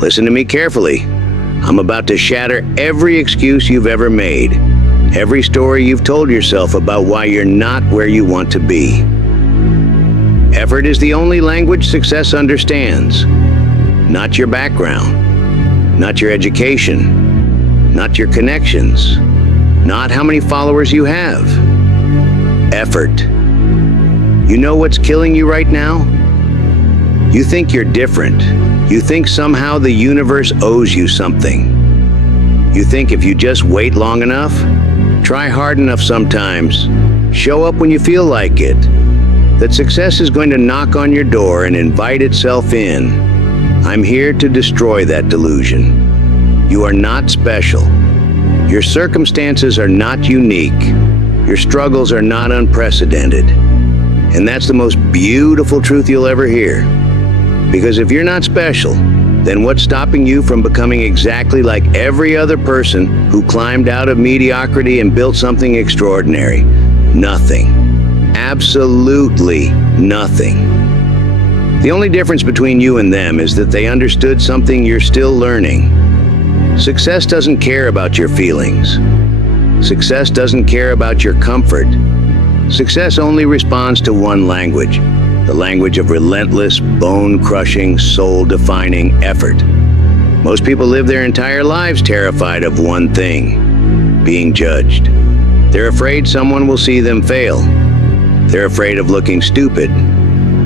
Listen to me carefully. I'm about to shatter every excuse you've ever made, every story you've told yourself about why you're not where you want to be. Effort is the only language success understands. Not your background, not your education, not your connections, not how many followers you have. Effort. You know what's killing you right now? You think you're different. You think somehow the universe owes you something. You think if you just wait long enough, try hard enough sometimes, show up when you feel like it, that success is going to knock on your door and invite itself in. I'm here to destroy that delusion. You are not special. Your circumstances are not unique. Your struggles are not unprecedented. And that's the most beautiful truth you'll ever hear. Because if you're not special, then what's stopping you from becoming exactly like every other person who climbed out of mediocrity and built something extraordinary? Nothing. Absolutely nothing. The only difference between you and them is that they understood something you're still learning. Success doesn't care about your feelings. Success doesn't care about your comfort. Success only responds to one language, the language of relentless, bone-crushing, soul-defining effort. Most people live their entire lives terrified of one thing: being judged. They're afraid someone will see them fail. They're afraid of looking stupid.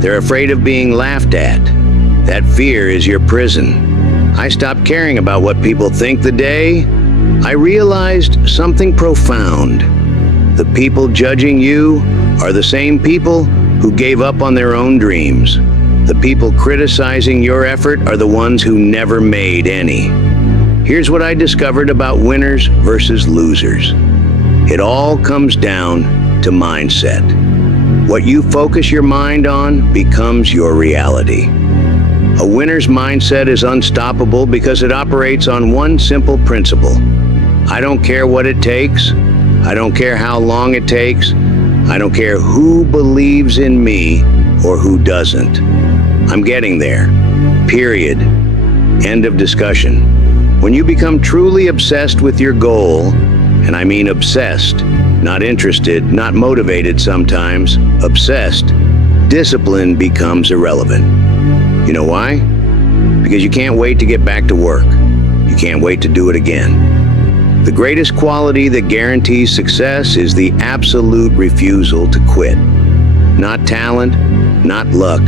They're afraid of being laughed at. That fear is your prison. I stopped caring about what people think the day I realized something profound. The people judging you are the same people who gave up on their own dreams. The people criticizing your effort are the ones who never made any. Here's what I discovered about winners versus losers. It all comes down to mindset. What you focus your mind on becomes your reality. A winner's mindset is unstoppable because it operates on one simple principle. I don't care what it takes. I don't care how long it takes. I don't care who believes in me or who doesn't. I'm getting there. Period. End of discussion. When you become truly obsessed with your goal, and I mean obsessed, not interested, not motivated sometimes, obsessed, discipline becomes irrelevant. You know why? Because you can't wait to get back to work. You can't wait to do it again. The greatest quality that guarantees success is the absolute refusal to quit. Not talent, not luck,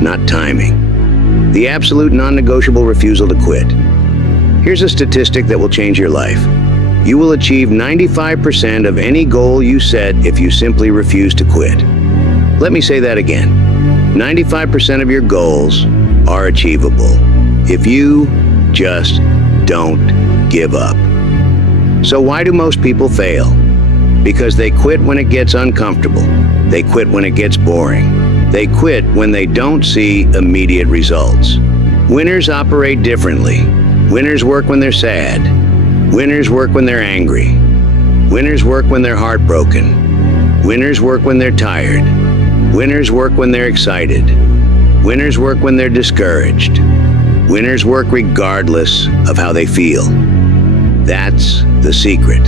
not timing. The absolute non-negotiable refusal to quit. Here's a statistic that will change your life. You will achieve 95% of any goal you set if you simply refuse to quit. Let me say that again. 95% of your goals are achievable if you just don't give up. So why do most people fail? Because they quit when it gets uncomfortable. They quit when it gets boring. They quit when they don't see immediate results. Winners operate differently. Winners work when they're sad. Winners work when they're angry. Winners work when they're heartbroken. Winners work when they're tired. Winners work when they're excited. Winners work when they're discouraged. Winners work regardless of how they feel. That's the secret.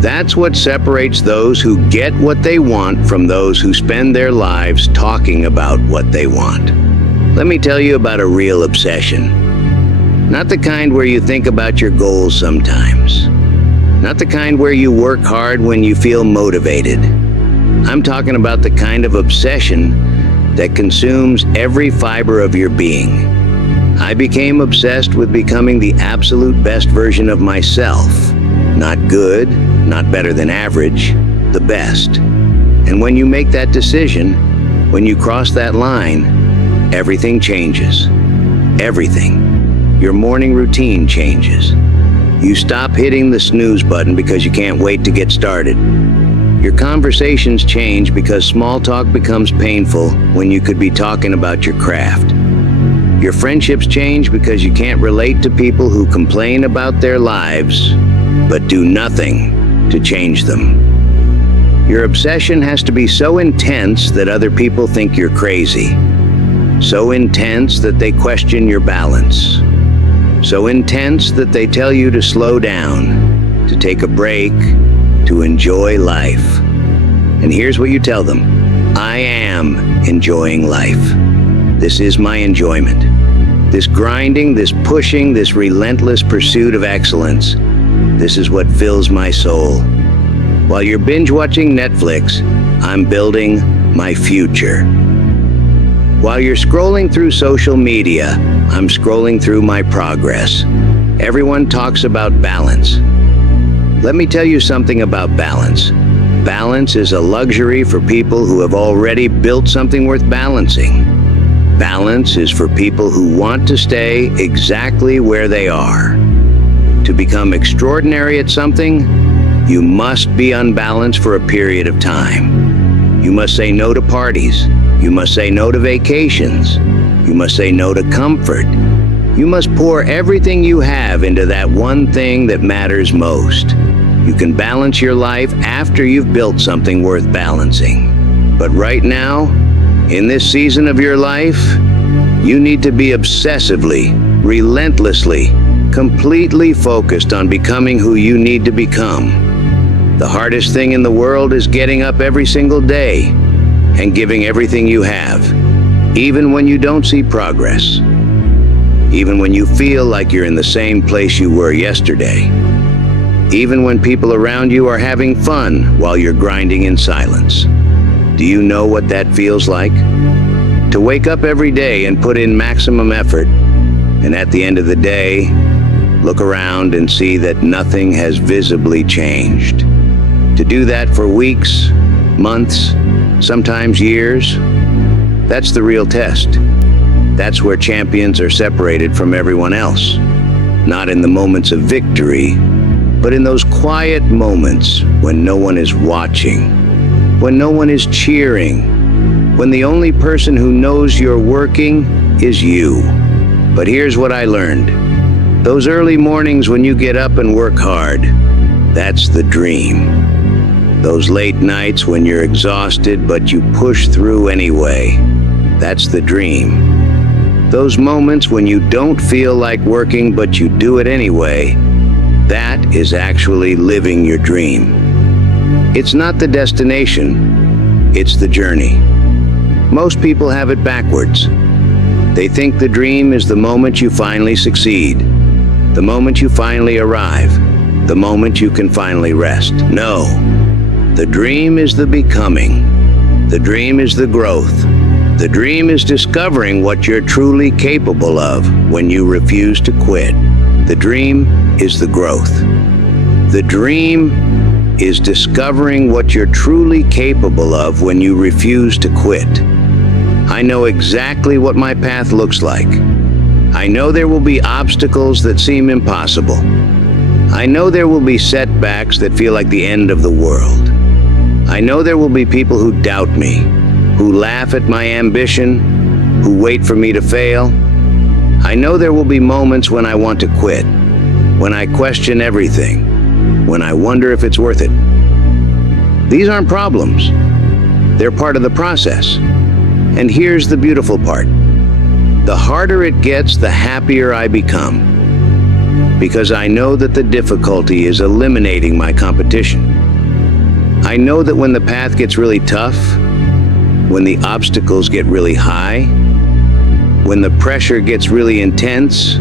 That's what separates those who get what they want from those who spend their lives talking about what they want. Let me tell you about a real obsession. Not the kind where you think about your goals sometimes. Not the kind where you work hard when you feel motivated. I'm talking about the kind of obsession that consumes every fiber of your being. I became obsessed with becoming the absolute best version of myself. Not good, not better than average, the best. And when you make that decision, when you cross that line, everything changes. Everything. Your morning routine changes. You stop hitting the snooze button because you can't wait to get started. Your conversations change because small talk becomes painful when you could be talking about your craft. Your friendships change because you can't relate to people who complain about their lives, but do nothing to change them. Your obsession has to be so intense that other people think you're crazy. So intense that they question your balance. so intense that they tell you to slow down, to take a break, to enjoy life. And here's what you tell them: I am enjoying life. This is my enjoyment. This grinding, this pushing, this relentless pursuit of excellence, this is what fills my soul. While you're binge-watching Netflix, I'm building my future. While you're scrolling through social media, I'm scrolling through my progress. Everyone talks about balance. Let me tell you something about balance. Balance is a luxury for people who have already built something worth balancing. Balance is for people who want to stay exactly where they are. To become extraordinary at something, you must be unbalanced for a period of time. You must say no to parties. You must say no to vacations. You must say no to comfort. You must pour everything you have into that one thing that matters most. You can balance your life after you've built something worth balancing. But right now, in this season of your life, you need to be obsessively, relentlessly, completely focused on becoming who you need to become. The hardest thing in the world is getting up every single day and giving everything you have, even when you don't see progress, even when you feel like you're in the same place you were yesterday, even when people around you are having fun while you're grinding in silence. Do you know what that feels like? To wake up every day and put in maximum effort, and at the end of the day, look around and see that nothing has visibly changed. To do that for weeks, months, sometimes years, that's the real test. That's where champions are separated from everyone else. Not in the moments of victory, but in those quiet moments when no one is watching, when no one is cheering, when the only person who knows you're working is you. But here's what I learned. Those early mornings when you get up and work hard, that's the dream. Those late nights when you're exhausted but you push through anyway, that's the dream. Those moments when you don't feel like working but you do it anyway, that is actually living your dream. It's not the destination, it's the journey. Most people have it backwards. They think the dream is the moment you finally succeed, the moment you finally arrive, the moment you can finally rest. No, the dream is the becoming. The dream is the growth. The dream is discovering what you're truly capable of when you refuse to quit. The dream is the growth. The dream is discovering what you're truly capable of when you refuse to quit. I know exactly what my path looks like. I know there will be obstacles that seem impossible. I know there will be setbacks that feel like the end of the world. I know there will be people who doubt me, who laugh at my ambition, who wait for me to fail. I know there will be moments when I want to quit, when I question everything, when I wonder if it's worth it. These aren't problems. They're part of the process. And here's the beautiful part. The harder it gets, the happier I become. Because I know that the difficulty is eliminating my competition. I know that when the path gets really tough, when the obstacles get really high, when the pressure gets really intense,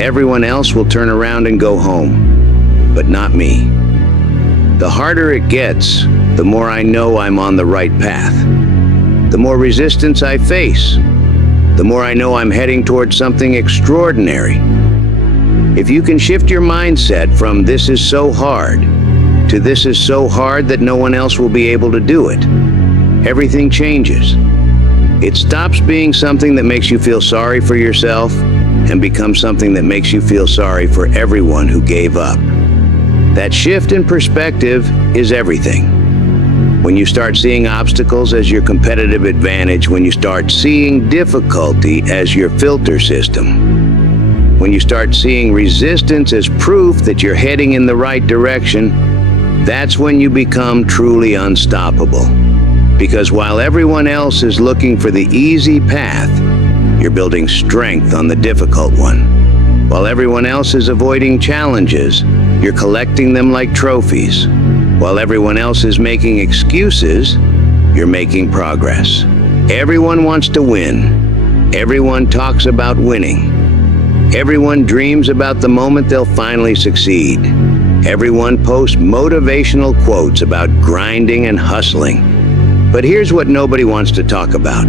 everyone else will turn around and go home, but not me. The harder it gets, the more I know I'm on the right path. The more resistance I face, the more I know I'm heading towards something extraordinary. If you can shift your mindset from "this is so hard" to "this is so hard that no one else will be able to do it," everything changes. It stops being something that makes you feel sorry for yourself and becomes something that makes you feel sorry for everyone who gave up. That shift in perspective is everything. When you start seeing obstacles as your competitive advantage, when you start seeing difficulty as your filter system, when you start seeing resistance as proof that you're heading in the right direction, that's when you become truly unstoppable. Because while everyone else is looking for the easy path, you're building strength on the difficult one. While everyone else is avoiding challenges, you're collecting them like trophies. While everyone else is making excuses, you're making progress. Everyone wants to win. Everyone talks about winning. Everyone dreams about the moment they'll finally succeed. Everyone posts motivational quotes about grinding and hustling. But here's what nobody wants to talk about: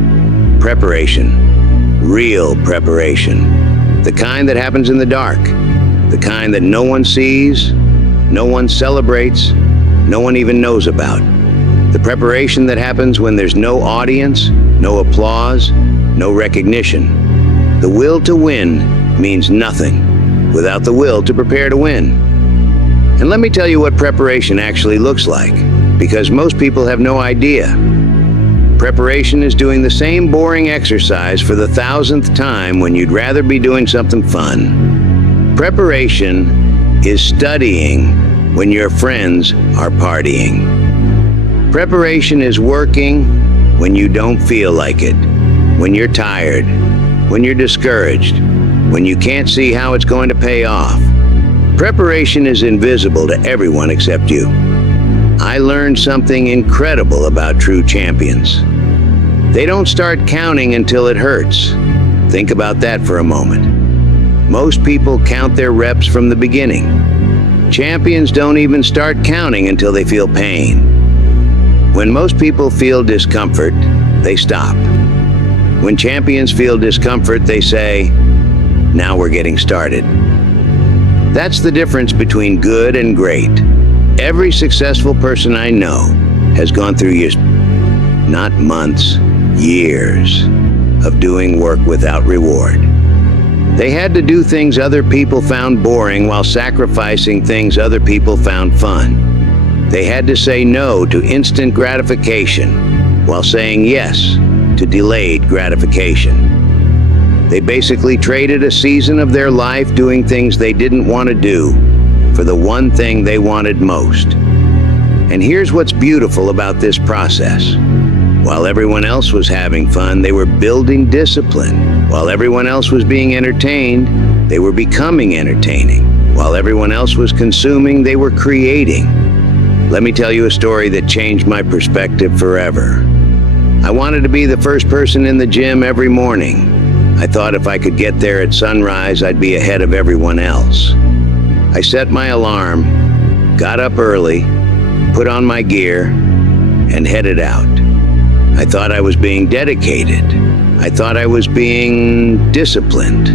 preparation. Real preparation. The kind that happens in the dark. The kind that no one sees, no one celebrates, no one even knows about. The preparation that happens when there's no audience, no applause, no recognition. The will to win means nothing without the will to prepare to win. And let me tell you what preparation actually looks like, because most people have no idea. Preparation is doing the same boring exercise for the 1,000th time when you'd rather be doing something fun. Preparation is studying when your friends are partying. Preparation is working when you don't feel like it, when you're tired, when you're discouraged, when you can't see how it's going to pay off. Preparation is invisible to everyone except you. I learned something incredible about true champions. They don't start counting until it hurts. Think about that for a moment. Most people count their reps from the beginning. Champions don't even start counting until they feel pain. When most people feel discomfort, they stop. When champions feel discomfort, they say, "Now we're getting started." That's the difference between good and great. Every successful person I know has gone through years, not months, years, of doing work without reward. They had to do things other people found boring while sacrificing things other people found fun. They had to say no to instant gratification while saying yes to delayed gratification. They basically traded a season of their life doing things they didn't want to do for the one thing they wanted most. And here's what's beautiful about this process. While everyone else was having fun, they were building discipline. While everyone else was being entertained, they were becoming entertaining. While everyone else was consuming, they were creating. Let me tell you a story that changed my perspective forever. I wanted to be the first person in the gym every morning. I thought if I could get there at sunrise, I'd be ahead of everyone else. I set my alarm, got up early, put on my gear, and headed out. I thought I was being dedicated. I thought I was being disciplined.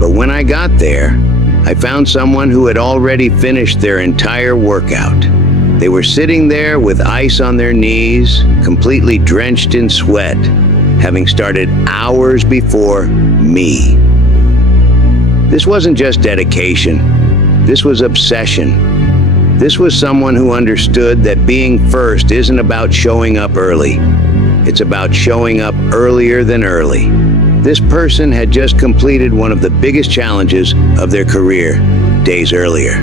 But when I got there, I found someone who had already finished their entire workout. They were sitting there with ice on their knees, completely drenched in sweat, having started hours before me. This wasn't just dedication. This was obsession. This was someone who understood that being first isn't about showing up early. It's about showing up earlier than early. This person had just completed one of the biggest challenges of their career days earlier.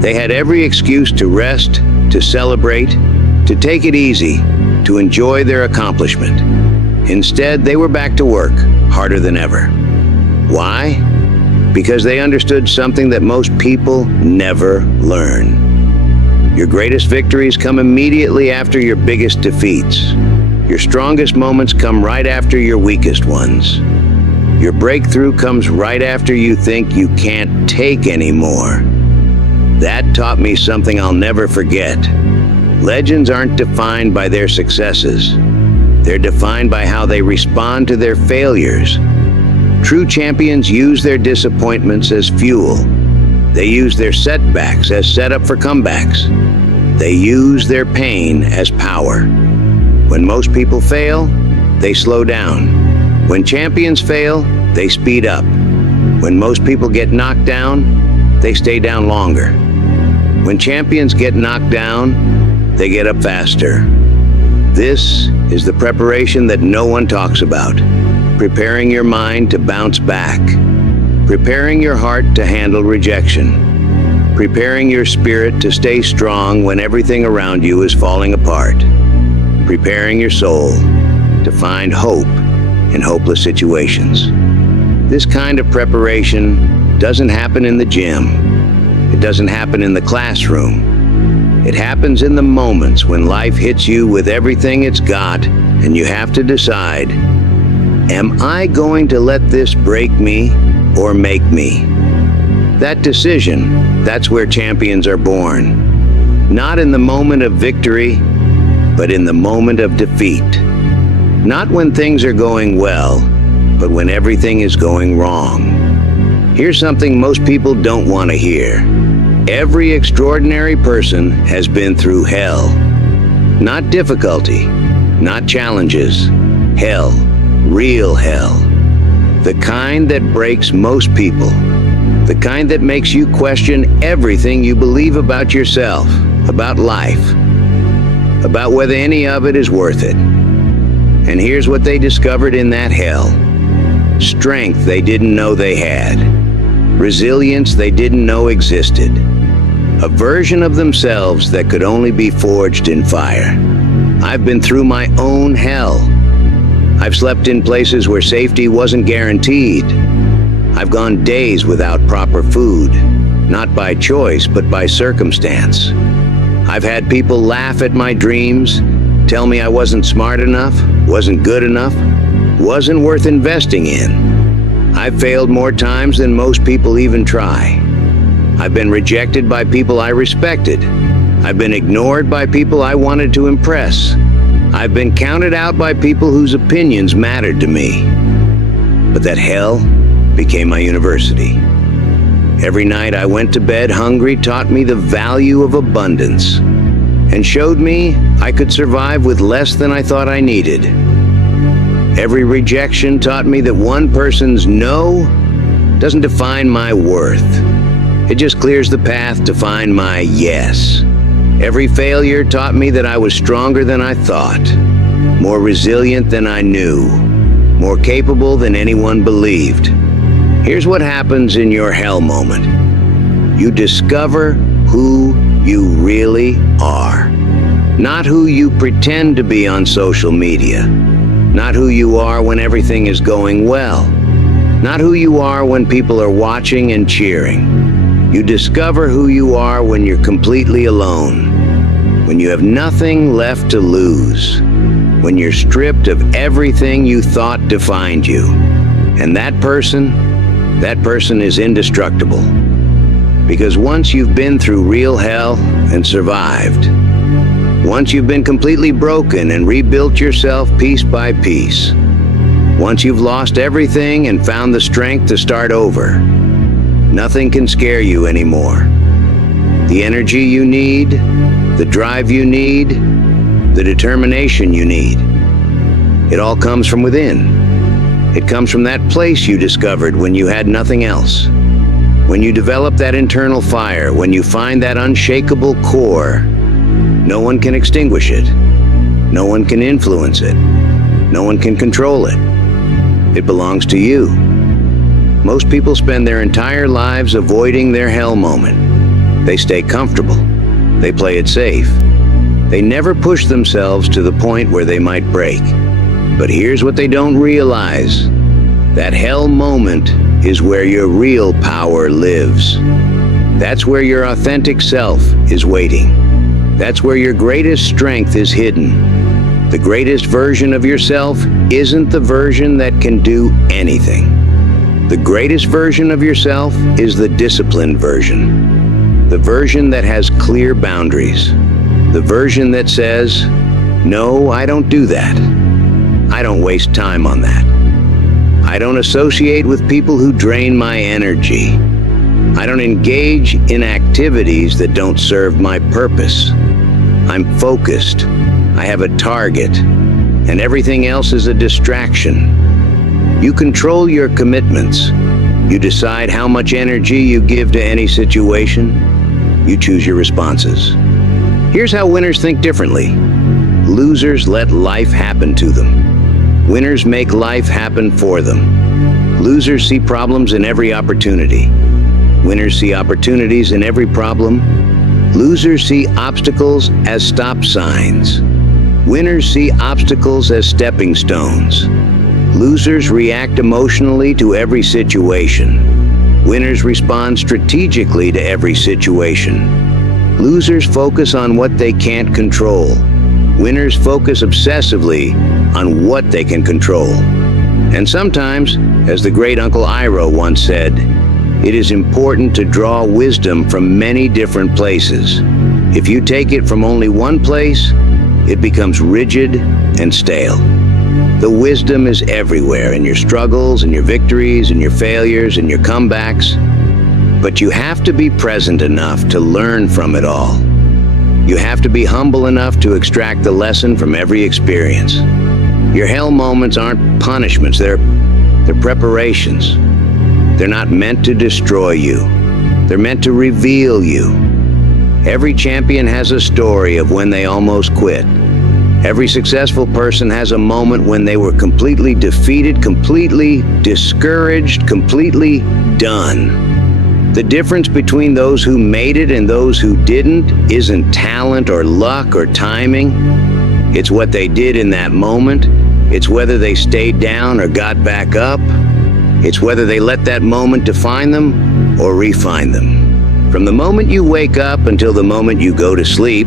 They had every excuse to rest, to celebrate, to take it easy, to enjoy their accomplishment. Instead, they were back to work, harder than ever. Why? Because they understood something that most people never learn. Your greatest victories come immediately after your biggest defeats. Your strongest moments come right after your weakest ones. Your breakthrough comes right after you think you can't take anymore. That taught me something I'll never forget. Legends aren't defined by their successes. They're defined by how they respond to their failures. True champions use their disappointments as fuel. They use their setbacks as setup for comebacks. They use their pain as power. When most people fail, they slow down. When champions fail, they speed up. When most people get knocked down, they stay down longer. When champions get knocked down, they get up faster. This is the preparation that no one talks about. Preparing your mind to bounce back. Preparing your heart to handle rejection. Preparing your spirit to stay strong when everything around you is falling apart. Preparing your soul to find hope in hopeless situations. This kind of preparation doesn't happen in the gym. It doesn't happen in the classroom. It happens in the moments when life hits you with everything it's got, and you have to decide, am I going to let this break me or make me? That decision, that's where champions are born. Not in the moment of victory, but in the moment of defeat. Not when things are going well, but when everything is going wrong. Here's something most people don't want to hear. Every extraordinary person has been through hell. Not difficulty, not challenges. Hell, real hell. The kind that breaks most people. The kind that makes you question everything you believe about yourself, about life, about whether any of it is worth it. And here's what they discovered in that hell. Strength they didn't know they had. Resilience they didn't know existed. A version of themselves that could only be forged in fire. I've been through my own hell. I've slept in places where safety wasn't guaranteed. I've gone days without proper food, not by choice, but by circumstance. I've had people laugh at my dreams, tell me I wasn't smart enough, wasn't good enough, wasn't worth investing in. I've failed more times than most people even try. I've been rejected by people I respected. I've been ignored by people I wanted to impress. I've been counted out by people whose opinions mattered to me. But that hell became my university. Every night I went to bed hungry taught me the value of abundance and showed me I could survive with less than I thought I needed. Every rejection taught me that one person's no doesn't define my worth. It just clears the path to find my yes. Every failure taught me that I was stronger than I thought, more resilient than I knew, more capable than anyone believed. Here's what happens in your hell moment. You discover who you really are. Not who you pretend to be on social media. Not who you are when everything is going well. Not who you are when people are watching and cheering. You discover who you are when you're completely alone. When you have nothing left to lose. When you're stripped of everything you thought defined you. And that person is indestructible. Because once you've been through real hell and survived, once you've been completely broken and rebuilt yourself piece by piece, once you've lost everything and found the strength to start over, nothing can scare you anymore. The energy you need, the drive you need, the determination you need, it all comes from within. It comes from that place you discovered when you had nothing else. When you develop that internal fire, when you find that unshakable core, no one can extinguish it. No one can influence it. No one can control it. It belongs to you. Most people spend their entire lives avoiding their hell moment. They stay comfortable. They play it safe. They never push themselves to the point where they might break. But here's what they don't realize. That hell moment is where your real power lives. That's where your authentic self is waiting. That's where your greatest strength is hidden. The greatest version of yourself isn't the version that can do anything. The greatest version of yourself is the disciplined version. The version that has clear boundaries. The version that says, no, I don't do that. I don't waste time on that. I don't associate with people who drain my energy. I don't engage in activities that don't serve my purpose. I'm focused. I have a target, and everything else is a distraction. You control your commitments. You decide how much energy you give to any situation. You choose your responses. Here's how winners think differently. Losers let life happen to them. Winners make life happen for them. Losers see problems in every opportunity. Winners see opportunities in every problem. Losers see obstacles as stop signs. Winners see obstacles as stepping stones. Losers react emotionally to every situation. Winners respond strategically to every situation. Losers focus on what they can't control. Winners focus obsessively on what they can control. And sometimes, as the great Uncle Iroh once said, it is important to draw wisdom from many different places. If you take it from only one place, it becomes rigid and stale. The wisdom is everywhere, in your struggles, in your victories, in your failures, in your comebacks. But you have to be present enough to learn from it all. You have to be humble enough to extract the lesson from every experience. Your hell moments aren't punishments, they're preparations. They're not meant to destroy you. They're meant to reveal you. Every champion has a story of when they almost quit. Every successful person has a moment when they were completely defeated, completely discouraged, completely done. The difference between those who made it and those who didn't isn't talent or luck or timing. It's what they did in that moment. It's whether they stayed down or got back up. It's whether they let that moment define them or refine them. From the moment you wake up until the moment you go to sleep,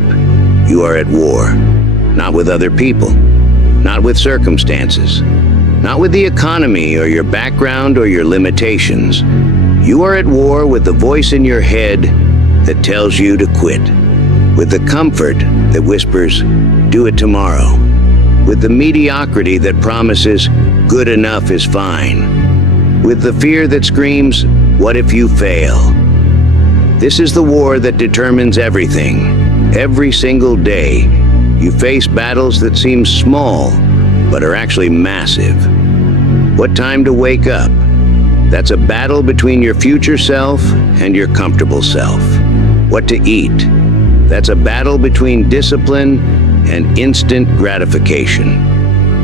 you are at war. Not with other people, not with circumstances, not with the economy or your background or your limitations. You are at war with the voice in your head that tells you to quit, with the comfort that whispers, do it tomorrow, with the mediocrity that promises good enough is fine, with the fear that screams, what if you fail? This is the war that determines everything. Every single day, you face battles that seem small, but are actually massive. What time to wake up? That's a battle between your future self and your comfortable self. What to eat? That's a battle between discipline and instant gratification.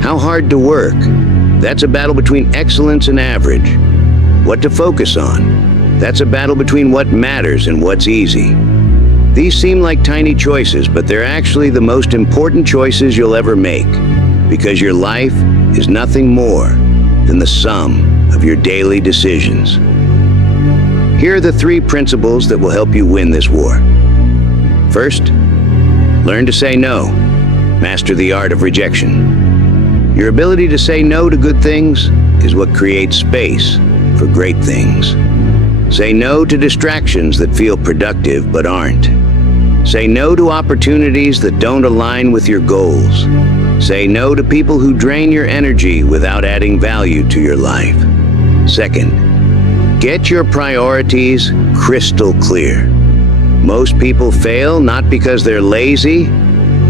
How hard to work? That's a battle between excellence and average. What to focus on? That's a battle between what matters and what's easy. These seem like tiny choices, but they're actually the most important choices you'll ever make, because your life is nothing more than the sum of your daily decisions. Here are the 3 principles that will help you win this war. First, learn to say no. Master the art of rejection. Your ability to say no to good things is what creates space for great things. Say no to distractions that feel productive but aren't. Say no to opportunities that don't align with your goals. Say no to people who drain your energy without adding value to your life. Second, get your priorities crystal clear. Most people fail not because they're lazy,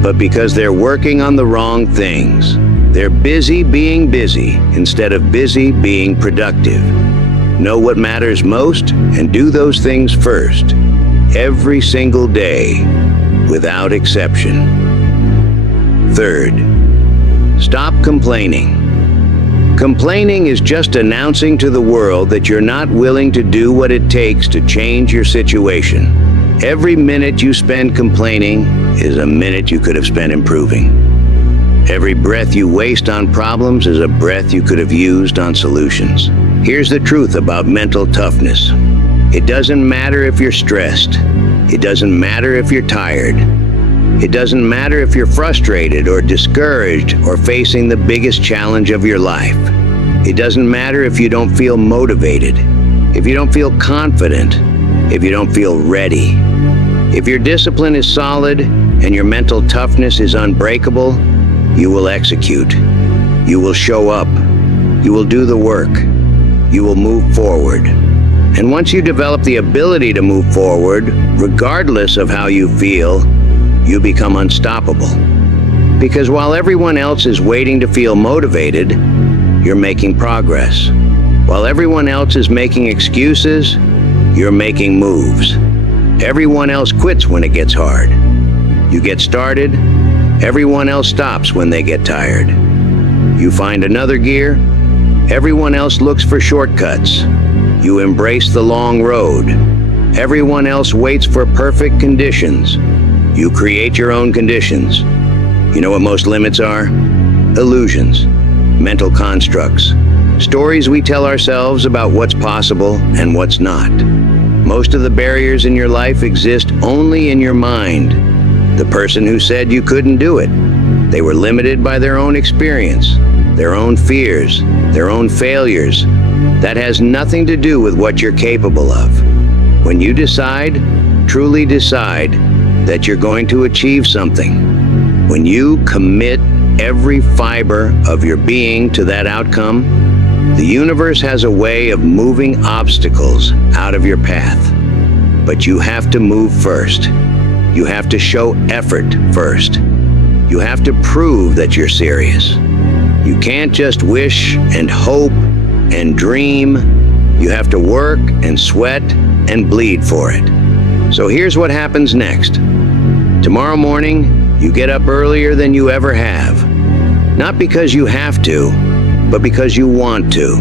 but because they're working on the wrong things. They're busy being busy instead of busy being productive. Know what matters most and do those things first, every single day, without exception. Third, stop complaining. Complaining is just announcing to the world that you're not willing to do what it takes to change your situation. Every minute you spend complaining is a minute you could have spent improving. Every breath you waste on problems is a breath you could have used on solutions. Here's the truth about mental toughness. It doesn't matter if you're stressed. It doesn't matter if you're tired. It doesn't matter if you're frustrated or discouraged or facing the biggest challenge of your life. It doesn't matter if you don't feel motivated, if you don't feel confident, if you don't feel ready. If your discipline is solid and your mental toughness is unbreakable, you will execute. You will show up. You will do the work. You will move forward. And once you develop the ability to move forward, regardless of how you feel, you become unstoppable. Because while everyone else is waiting to feel motivated, you're making progress. While everyone else is making excuses, you're making moves. Everyone else quits when it gets hard. You get started, everyone else stops when they get tired. You find another gear, everyone else looks for shortcuts. You embrace the long road. Everyone else waits for perfect conditions. You create your own conditions. You know what most limits are? Illusions, mental constructs, Stories we tell ourselves about what's possible and what's not. Most of the barriers in your life exist only in your mind. The person who said you couldn't do it, they were limited by their own experience, their own fears, their own failures. That has nothing to do with what you're capable of. When you decide, truly decide, that you're going to achieve something, when you commit every fiber of your being to that outcome, the universe has a way of moving obstacles out of your path. But you have to move first. You have to show effort first. You have to prove that you're serious. You can't just wish and hope and dream. You have to work and sweat and bleed for it. So here's what happens next. Tomorrow morning, you get up earlier than you ever have. Not because you have to, but because you want to.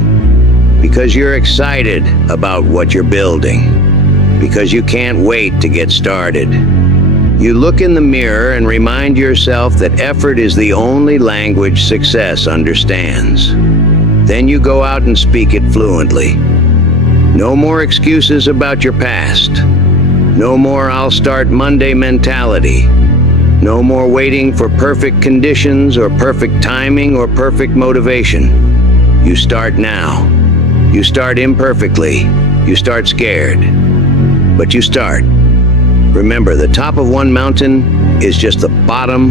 Because you're excited about what you're building. Because you can't wait to get started. You look in the mirror and remind yourself that effort is the only language success understands. Then you go out and speak it fluently. No more excuses about your past. No more "I'll start Monday" mentality. No more waiting for perfect conditions or perfect timing or perfect motivation. You start now. You start imperfectly. You start scared. But you start. Remember, the top of one mountain is just the bottom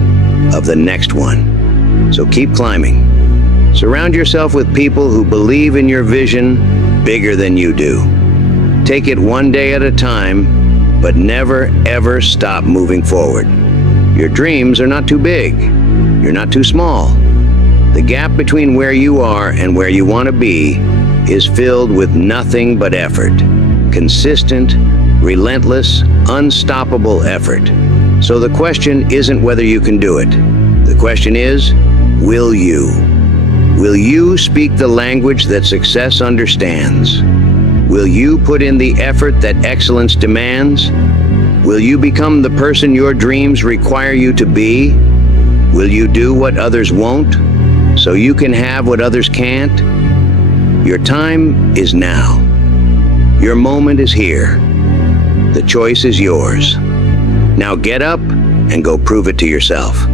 of the next one. So keep climbing. Surround yourself with people who believe in your vision bigger than you do. Take it one day at a time, but never, ever stop moving forward. Your dreams are not too big. You're not too small. The gap between where you are and where you want to be is filled with nothing but effort. Consistent, relentless, unstoppable effort. So the question isn't whether you can do it. The question is, will you? Will you speak the language that success understands? Will you put in the effort that excellence demands? Will you become the person your dreams require you to be? Will you do what others won't, so you can have what others can't? Your time is now. Your moment is here. The choice is yours. Now get up and go prove it to yourself.